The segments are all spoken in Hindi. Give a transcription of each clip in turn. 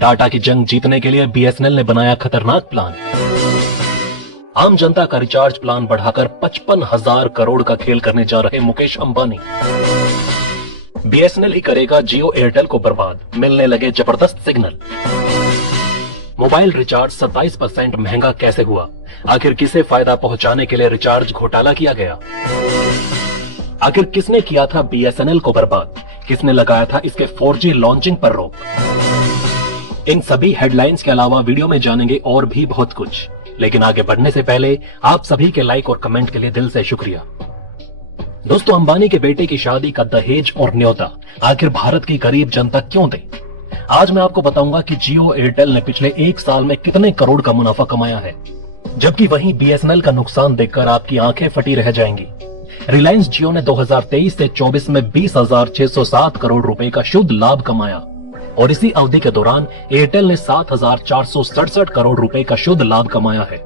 डाटा की जंग जीतने के लिए बीएसएनएल ने बनाया खतरनाक प्लान। आम जनता का रिचार्ज प्लान बढ़ाकर 55,000 करोड़ का खेल करने जा रहे मुकेश अंबानी। बीएसएनएल ही करेगा जियो एयरटेल को बर्बाद, मिलने लगे जबरदस्त सिग्नल। मोबाइल रिचार्ज 27% महंगा कैसे हुआ, आखिर किसे फायदा पहुंचाने के लिए रिचार्ज घोटाला किया गया। आखिर किसने किया था बीएसएनएल को बर्बाद, किसने लगाया था इसके 4G लॉन्चिंग पर रोक। इन सभी हेडलाइंस के अलावा वीडियो में जानेंगे और भी बहुत कुछ, लेकिन आगे बढ़ने से पहले आप सभी के लाइक और कमेंट के लिए दिल से शुक्रिया। दोस्तों, अंबानी के बेटे की शादी का दहेज और न्योता आखिर भारत की गरीब जनता क्यों दे। आज मैं आपको बताऊंगा कि जियो एयरटेल ने पिछले 1 साल में कितने करोड़ का मुनाफा कमाया है, जबकि वहीं बीएसएनएल का नुकसान देखकर आपकी आंखें फटी रह जाएंगी। रिलायंस जियो ने 2023 से 24 में 20,607 करोड़ रुपए का शुद्ध लाभ कमाया और इसी अवधि के दौरान एयरटेल ने 7,467 करोड़ रुपए का शुद्ध लाभ कमाया है।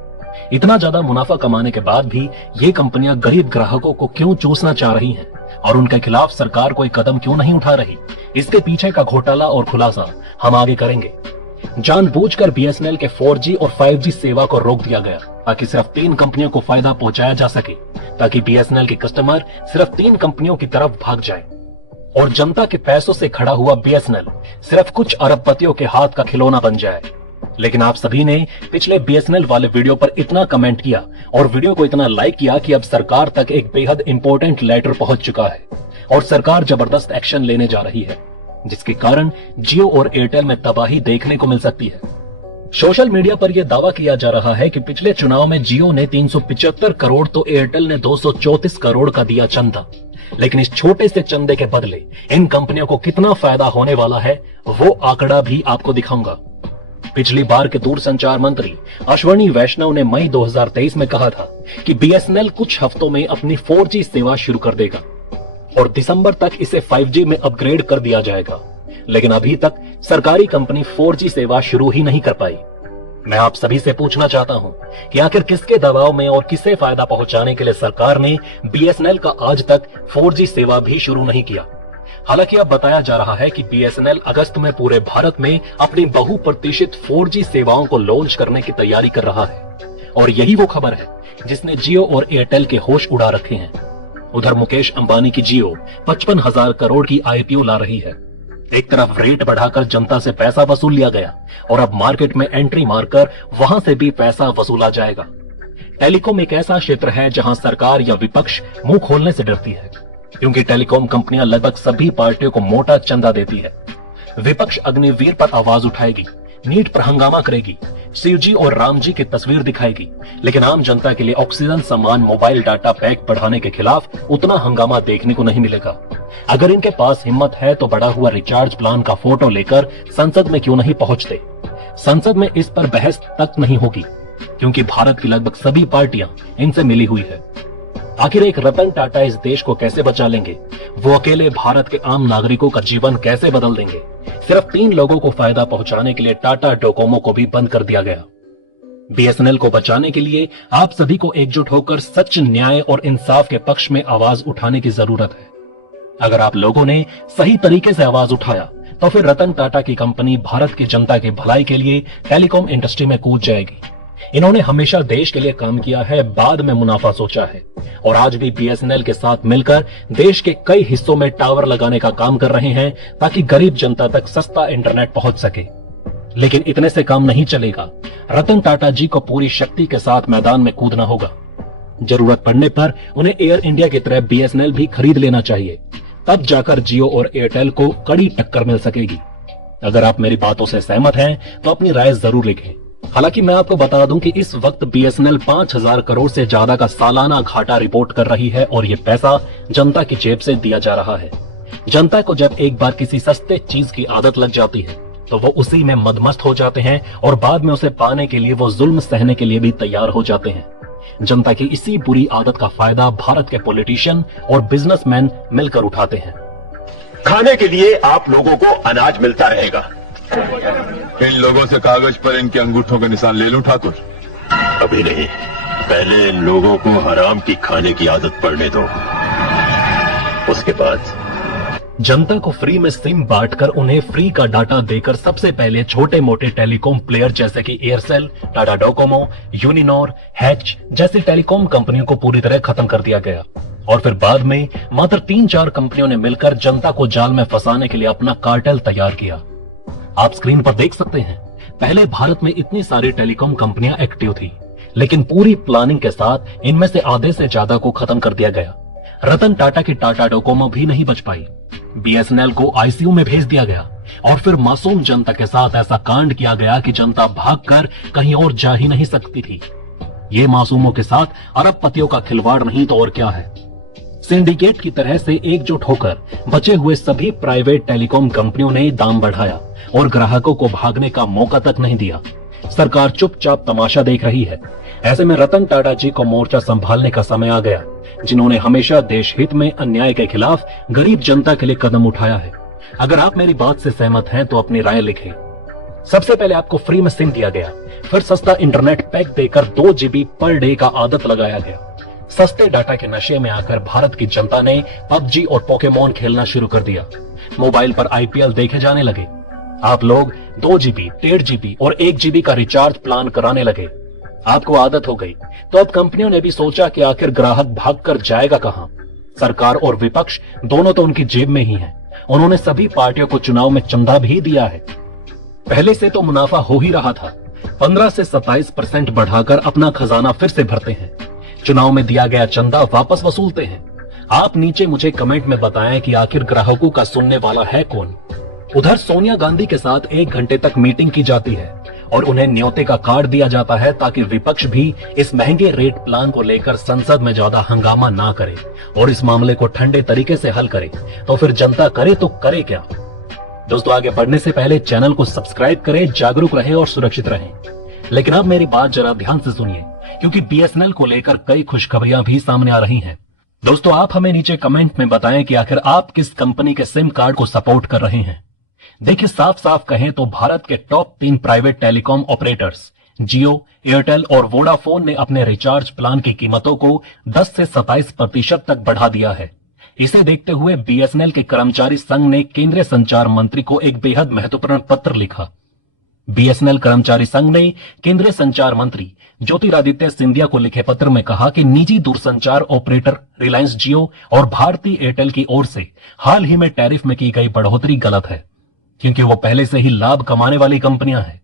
इतना ज्यादा मुनाफा कमाने के बाद भी ये कंपनियां गरीब ग्राहकों को क्यों चूसना चाह रही हैं और उनके खिलाफ सरकार कोई कदम क्यों नहीं उठा रही, इसके पीछे का घोटाला और खुलासा हम आगे करेंगे। जानबूझकर बीएसएनएल के 4G और 5G सेवा को रोक दिया गया ताकि सिर्फ 3 कंपनियों को फायदा पहुंचाया जा सके, ताकि बीएसएनएल के कस्टमर सिर्फ 3 कंपनियों की तरफ भाग जाए और जनता के पैसों से खड़ा हुआ बीएसएनएल सिर्फ कुछ अरबपतियों के हाथ का खिलौना बन जाए। लेकिन आप सभी ने पिछले बीएसएनएल वाले वीडियो पर इतना कमेंट किया और वीडियो को इतना लाइक किया कि अब सरकार तक एक बेहद इंपॉर्टेंट लेटर पहुंच चुका है और सरकार जबरदस्त एक्शन लेने जा रही है, जिसके कारण जियो और एयरटेल में तबाही देखने को मिल सकती है। सोशल मीडिया पर यह दावा किया जा रहा है कि पिछले चुनाव में जियो ने 375 करोड़ तो एयरटेल ने 234 करोड़ का दिया चंदा, लेकिन इस छोटे से चंदे के बदले इन कंपनियों को कितना फायदा होने वाला है वो आंकड़ा भी आपको दिखाऊंगा। पिछली बार के दूरसंचार मंत्री अश्वनी वैष्णव ने मई 2023 में कहा था कि बीएसएनएल कुछ हफ्तों में अपनी 4G सेवा शुरू कर देगा और दिसंबर तक इसे 5G में अपग्रेड कर दिया जाएगा, लेकिन अभी तक सरकारी कंपनी 4G सेवा शुरू ही नहीं कर पाई। मैं आप सभी से पूछना चाहता हूं कि आखिर किसके दबाव में और किसे फायदा पहुंचाने के लिए सरकार ने बीएसएनएल का आज तक 4G सेवा भी शुरू नहीं किया। हालांकि अब बताया जा रहा है कि बीएसएनएल अगस्त में पूरे भारत में अपनी बहुप्रतीक्षित 4G सेवाओं को लॉन्च करने की तैयारी कर रहा है और यही वो खबर है जिसने जियो और एयरटेल के होश उड़ा रखे हैं। उधर मुकेश अंबानी की जियो 55,000 करोड़ की आईपीओ ला रही है। एक तरफ रेट बढ़ाकर जनता से पैसा वसूल लिया गया और अब मार्केट में एंट्री मारकर वहां से भी पैसा वसूला जाएगा। टेलीकॉम एक ऐसा क्षेत्र है जहां सरकार या विपक्ष मुंह खोलने से डरती है, क्योंकि टेलीकॉम कंपनियां लगभग सभी पार्टियों को मोटा चंदा देती है। विपक्ष अग्निवीर पर आवाज उठाएगी, नीट पर हंगामा करेगी, शिवजी और राम जी की तस्वीर दिखाएगी, लेकिन आम जनता के लिए ऑक्सीजन समान मोबाइल डाटा पैक बढ़ाने के खिलाफ उतना हंगामा देखने को नहीं मिलेगा। अगर इनके पास हिम्मत है तो बढ़ा हुआ रिचार्ज प्लान का फोटो लेकर संसद में क्यों नहीं पहुंचते। संसद में इस पर बहस तक नहीं होगी, क्योंकि भारत की लगभग सभी पार्टियां इनसे मिली हुई है। आखिर एक रतन टाटा इस देश को कैसे बचा लेंगे, वो अकेले भारत के आम नागरिकों का जीवन कैसे बदल देंगे। सिर्फ 3 लोगों को फायदा पहुंचाने के लिए टाटा डोकोमो को भी बंद कर दिया गया। बीएसएनएल को बचाने के लिए आप सभी को एकजुट होकर सच, न्याय और इंसाफ के पक्ष में आवाज उठाने की जरूरत है। अगर आप लोगों ने सही तरीके से आवाज उठाया तो फिर रतन टाटा की कंपनी भारत की जनता की भलाई के लिए टेलीकॉम इंडस्ट्री में कूद जाएगी। इन्होंने हमेशा देश के लिए काम किया है, बाद में मुनाफा सोचा है और आज भी बीएसएनएल के साथ मिलकर देश के कई हिस्सों में टावर लगाने का काम कर रहे हैं ताकि गरीब जनता तक सस्ता इंटरनेट पहुंच सके। लेकिन इतने से काम नहीं चलेगा, रतन टाटा जी को पूरी शक्ति के साथ मैदान में कूदना होगा। जरूरत पड़ने पर उन्हें एयर इंडिया की तरह बीएसएनएल भी खरीद लेना चाहिए, तब जाकर जियो और एयरटेल को कड़ी टक्कर मिल सकेगी। अगर आप मेरी बातों से सहमत हैं तो अपनी राय जरूर लिखें। हालांकि मैं आपको बता दूं कि इस वक्त बीएसएनएल 5,000 करोड़ से ज्यादा का सालाना घाटा रिपोर्ट कर रही है और ये पैसा जनता की जेब से दिया जा रहा है। जनता को जब एक बार किसी सस्ते चीज की आदत लग जाती है तो वो उसी में मदमस्त हो जाते हैं और बाद में उसे पाने के लिए वो जुल्म सहने के लिए भी तैयार हो जाते हैं। जनता की इसी बुरी आदत का फायदा भारत के पॉलिटिशियन और बिजनेसमैन मिलकर उठाते हैं। खाने के लिए आप लोगों को अनाज मिलता रहेगा। इन लोगों से कागज पर इनके अंगूठों के निशान ले लूं ठाकुर? अभी नहीं, पहले इन लोगों को हराम की खाने की आदत पड़ने दो, उसके बाद जनता को फ्री में सिम बांटकर उन्हें फ्री का डाटा देकर सबसे पहले छोटे मोटे टेलीकॉम प्लेयर जैसे कि Aircel, Tata Docomo, Uninor, hatch जैसी टेलीकॉम कंपनियों को पूरी तरह खत्म कर दिया गया। और फिर बाद में मात्र 3-4 कंपनियों ने मिलकर जनता को जाल में फंसाने के लिए अपना कार्टेल तैयार किया। आप स्क्रीन पर देख सकते हैं, पहले भारत में इतनी सारी टेलीकॉम कंपनियां एक्टिव थी, लेकिन पूरी प्लानिंग के साथ इनमें से आधे से ज्यादा को खत्म कर दिया गया। रतन टाटा की टाटा डोकोमो भी नहीं बच पाई। बीएसएनएल को आईसीयू में भेज दिया गया और फिर मासूम जनता के साथ ऐसा कांड किया गया कि जनता भागकर कहीं और जा ही नहीं सकती थी। ये मासूमों के साथ अरबपतियों का खिलवाड़ नहीं तो और क्या है। सिंडिकेट की तरह से एकजुट होकर बचे हुए सभी प्राइवेट टेलीकॉम कंपनियों ने दाम बढ़ाया और ग्राहकों को भागने का मौका तक नहीं दिया। सरकार चुपचाप तमाशा देख रही है। ऐसे में रतन टाटा जी को मोर्चा संभालने का समय आ गया, जिन्होंने हमेशा देश हित में अन्याय के खिलाफ गरीब जनता के लिए कदम उठाया है। अगर आप मेरी बात से सहमत हैं तो अपनी राय लिखें। सबसे पहले आपको फ्री में सिम दिया गया, फिर सस्ता इंटरनेट पैक देकर 2 GB पर डे का आदत लगाया गया। सस्ते डाटा के नशे में आकर भारत की जनता ने पबजी और पोकेमोन खेलना शुरू कर दिया। मोबाइल पर आईपीएल देखे जाने लगे। आप लोग 2 GB, 1.5 GB और 1 GB का रिचार्ज प्लान कराने लगे। आपको आदत हो गई, तो अब कंपनियों ने भी सोचा कि आखिर ग्राहक भागकर जाएगा कहां। सरकार और विपक्ष दोनों तो उनकी जेब में ही हैं। उन्होंने सभी पार्टियों को चुनाव में चंदा भी दिया है। पहले से तो मुनाफा हो ही रहा था, 15 से 27% बढ़ाकर अपना खजाना फिर से भरते हैं। चुनाव में दिया गया चंदा वापस वसूलते हैं। आप नीचे मुझे कमेंट में बताएं कि आखिर ग्राहकों का सुनने वाला है कौन। उधर सोनिया गांधी के साथ 1 घंटे तक मीटिंग की जाती है और उन्हें न्योते का कार्ड दिया जाता है ताकि विपक्ष भी इस महंगे रेट प्लान को लेकर संसद में ज्यादा हंगामा ना करे और इस मामले को ठंडे तरीके से हल करे। तो फिर जनता करे तो करे क्या। दोस्तों, आगे बढ़ने से पहले चैनल को सब्सक्राइब करें, जागरूक रहें और सुरक्षित रहें। लेकिन अब मेरी बात जरा ध्यान से सुनिए, क्योंकि बीएसएनएल को लेकर कई खुशखबरियां भी सामने आ रही हैं। दोस्तों, आप हमें नीचे कमेंट में बताएं कि आखिर आप किस कंपनी के सिम कार्ड को सपोर्ट कर रहे हैं। देखिए, साफ साफ कहें तो भारत के टॉप 3 प्राइवेट टेलीकॉम ऑपरेटर्स जियो, एयरटेल और वोडाफोन ने अपने रिचार्ज प्लान की कीमतों को 10 से 27% तक बढ़ा दिया है। इसे देखते हुए बीएसएनएल के कर्मचारी संघ ने केंद्रीय संचार मंत्री को एक बेहद महत्वपूर्ण पत्र लिखा। बीएसएनएल कर्मचारी संघ ने केंद्रीय संचार मंत्री ज्योतिरादित्य सिंधिया को लिखे पत्र में कहा कि निजी दूरसंचार ऑपरेटर रिलायंस जियो और भारती एयरटेल की ओर से हाल ही में टैरिफ में की गई बढ़ोतरी गलत है, क्योंकि वो पहले से ही लाभ कमाने वाली कंपनियां हैं।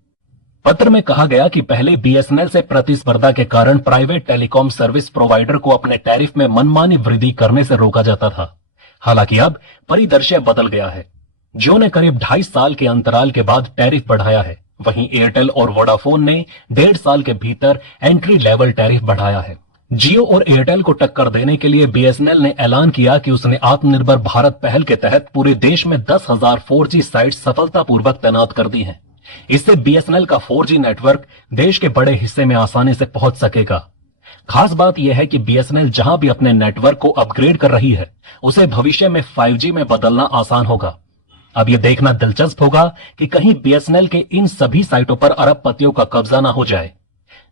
पत्र में कहा गया कि पहले बीएसएनएल से प्रतिस्पर्धा के कारण प्राइवेट टेलीकॉम सर्विस प्रोवाइडर को अपने टैरिफ में मनमानी वृद्धि करने से रोका जाता था। हालांकि अब परिदृश्य बदल गया है। जियो ने करीब 2.5 साल के अंतराल के बाद टैरिफ बढ़ाया है, वहीं एयरटेल और वोडाफोन ने 1.5 साल के भीतर एंट्री लेवल टैरिफ बढ़ाया है। जियो और एयरटेल को टक्कर देने के लिए बीएसएनएल ने ऐलान किया कि उसने आत्मनिर्भर भारत पहल के तहत पूरे देश में 10,000 4G साइट सफलतापूर्वक तैनात कर दी हैं। इससे बीएसएनएल का 4G नेटवर्क देश के बड़े हिस्से में आसानी से पहुंच सकेगा। खास बात यह है कि बीएसएनएल जहां भी अपने नेटवर्क को अपग्रेड कर रही है, उसे भविष्य में 5G में बदलना आसान होगा। अब यह देखना दिलचस्प होगा कि कहीं बीएसएनएल के इन सभी साइटों पर अरबपतियों का कब्जा ना हो जाए।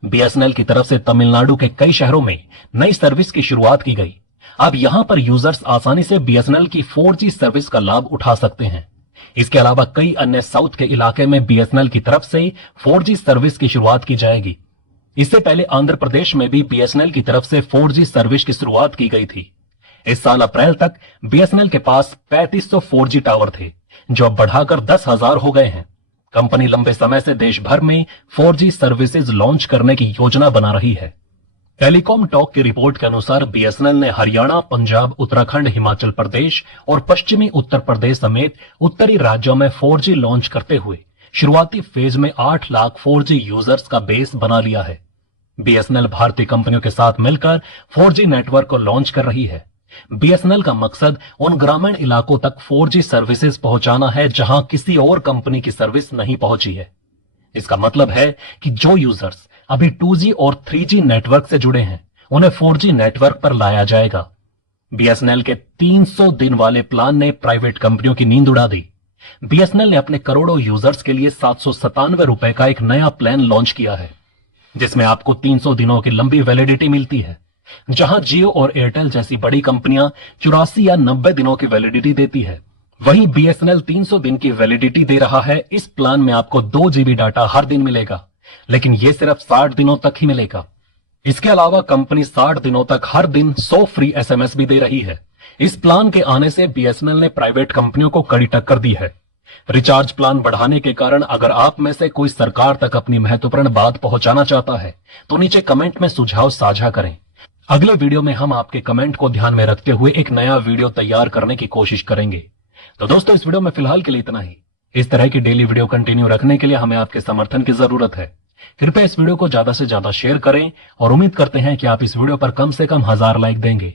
बीएसएनएल की तरफ से तमिलनाडु के कई शहरों में नई सर्विस की शुरुआत की गई। अब यहां पर यूजर्स आसानी से बीएसएनएल की 4G सर्विस का लाभ उठा सकते हैं। इसके अलावा कई अन्य साउथ के इलाके में बीएसएनएल की तरफ से 4G सर्विस की शुरुआत की जाएगी। इससे पहले आंध्र प्रदेश में भी बीएसएनएल की तरफ से 4G सर्विस की शुरुआत की गई थी। इस साल अप्रैल तक बीएसएनएल के पास 3500 4G टावर थे, जो अब बढ़ाकर 10,000 हो गए हैं। कंपनी लंबे समय से देश भर में 4G सर्विसेज लॉन्च करने की योजना बना रही है। टेलीकॉम टॉक की रिपोर्ट के अनुसार बीएसएनएल ने हरियाणा, पंजाब, उत्तराखंड, हिमाचल प्रदेश और पश्चिमी उत्तर प्रदेश समेत उत्तरी राज्यों में 4G लॉन्च करते हुए शुरुआती फेज में 8 लाख 4G यूजर्स का बेस बना लिया है। बीएसएनएल भारतीय कंपनियों के साथ मिलकर 4G नेटवर्क को लॉन्च कर रही है। बीएसएनएल का मकसद उन ग्रामीण इलाकों तक 4G सर्विसेज पहुंचाना है जहां किसी और कंपनी की सर्विस नहीं पहुंची है। इसका मतलब है कि जो यूजर्स अभी 2G और 3G नेटवर्क से जुड़े हैं, उन्हें 4G नेटवर्क पर लाया जाएगा। बीएसएनएल के 300 दिन वाले प्लान ने प्राइवेट कंपनियों की नींद उड़ा दी। बीएसएनएल ने अपने करोड़ों यूजर्स के लिए 797 रुपए का एक नया प्लान लॉन्च किया है, जिसमें आपको 300 दिनों की लंबी वैलिडिटी मिलती है, जहां जियो और एयरटेल जैसी बड़ी कंपनियां 84 या 90 दिनों की वैलिडिटी देती है। वहीं बीएसएनएल 300 दिन की वैलिडिटी दे रहा है। इस प्लान में आपको 2 GB डाटा हर दिन मिलेगा, लेकिन ये सिर्फ 60 दिनों तक ही मिलेगा। इसके अलावा कंपनी 60 दिनों तक हर दिन 100 फ्री एसएमएस भी दे रही है। इस प्लान के आने से बीएसएनएल ने प्राइवेट कंपनियों को कड़ी टक्कर दी है। रिचार्ज प्लान बढ़ाने के कारण अगर आप में से कोई सरकार तक अपनी महत्वपूर्ण बात पहुंचाना चाहता है तो नीचे कमेंट में सुझाव साझा करें। अगले वीडियो में हम आपके कमेंट को ध्यान में रखते हुए एक नया वीडियो तैयार करने की कोशिश करेंगे। तो दोस्तों, इस वीडियो में फिलहाल के लिए इतना ही। इस तरह की डेली वीडियो कंटिन्यू रखने के लिए हमें आपके समर्थन की जरूरत है। कृपया इस वीडियो को ज्यादा से ज्यादा शेयर करें और उम्मीद करते हैं कि आप इस वीडियो पर कम से कम 1000 लाइक देंगे।